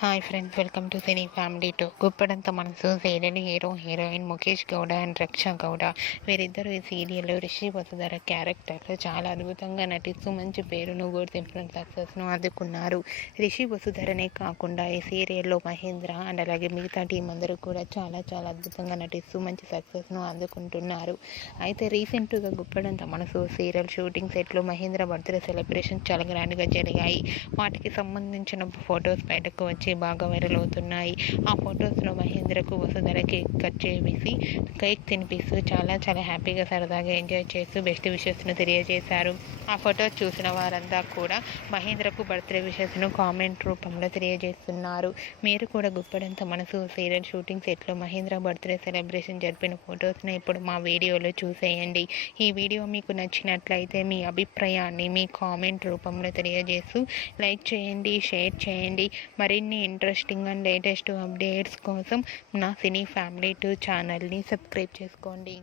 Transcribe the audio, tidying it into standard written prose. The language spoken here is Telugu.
Hi friends, welcome to cine family two. Guppedantha Manasu serial heroine Mukesh Gowda and Raksha Gowda వీరిద్దరూ ఈ సీరియల్లో రిషి వసుధర క్యారెక్టర్లో చాలా అద్భుతంగా నటిస్తూ మంచి పేరును గుర్తింపును సక్సెస్ను అందుకున్నారు. రిషి వసుధరనే కాకుండా ఈ సీరియల్లో మహేంద్ర అండ్ అలాగే మిగతా టీం అందరూ కూడా చాలా చాలా అద్భుతంగా నటిస్తూ మంచి సక్సెస్ను అందుకుంటున్నారు. అయితే రీసెంట్గా గుప్పడంత మనసు సీరియల్ షూటింగ్ సెట్లో మహేంద్ర బర్త్డే సెలబ్రేషన్ చాలా గ్రాండ్గా జరిగాయి. వాటికి సంబంధించిన ఫొటోస్ బయటకు వచ్చి బాగా వైరల్ అవుతున్నాయి. ఆ ఫొటోస్లో మహేంద్రకు వసుధర కేక్ కట్ చేసి కేక్ తినిపిస్తూ చాలా చాలా హ్యాపీగా సరదాగా ఎంజాయ్ చేస్తూ బెస్ట్ విషెస్ను తెలియజేశారు. ఆ ఫొటోస్ చూసిన వారంతా కూడా మహేంద్రకు బర్త్డే విషెస్ను కామెంట్ రూపంలో తెలియజేస్తున్నారు. మీరు కూడా గుప్పడంత మనసు సీరియల్ షూటింగ్ సెట్లో మహేంద్ర బర్త్డే సెలబ్రేషన్ జరిపిన ఫొటోస్ను ఇప్పుడు మా వీడియోలో చూసేయండి. ఈ వీడియో మీకు నచ్చినట్లయితే మీ అభిప్రాయాన్ని మీ కామెంట్ రూపంలో తెలియజేస్తూ లైక్ చేయండి, షేర్ చేయండి. మరిన్ని ఇంట్రెస్టింగ్ అండ్ లేటెస్ట్ అప్డేట్స్ కోసం నా సినీ ఫ్యామిలీ 2 ఛానల్ని సబ్స్క్రైబ్ చేసుకోండి.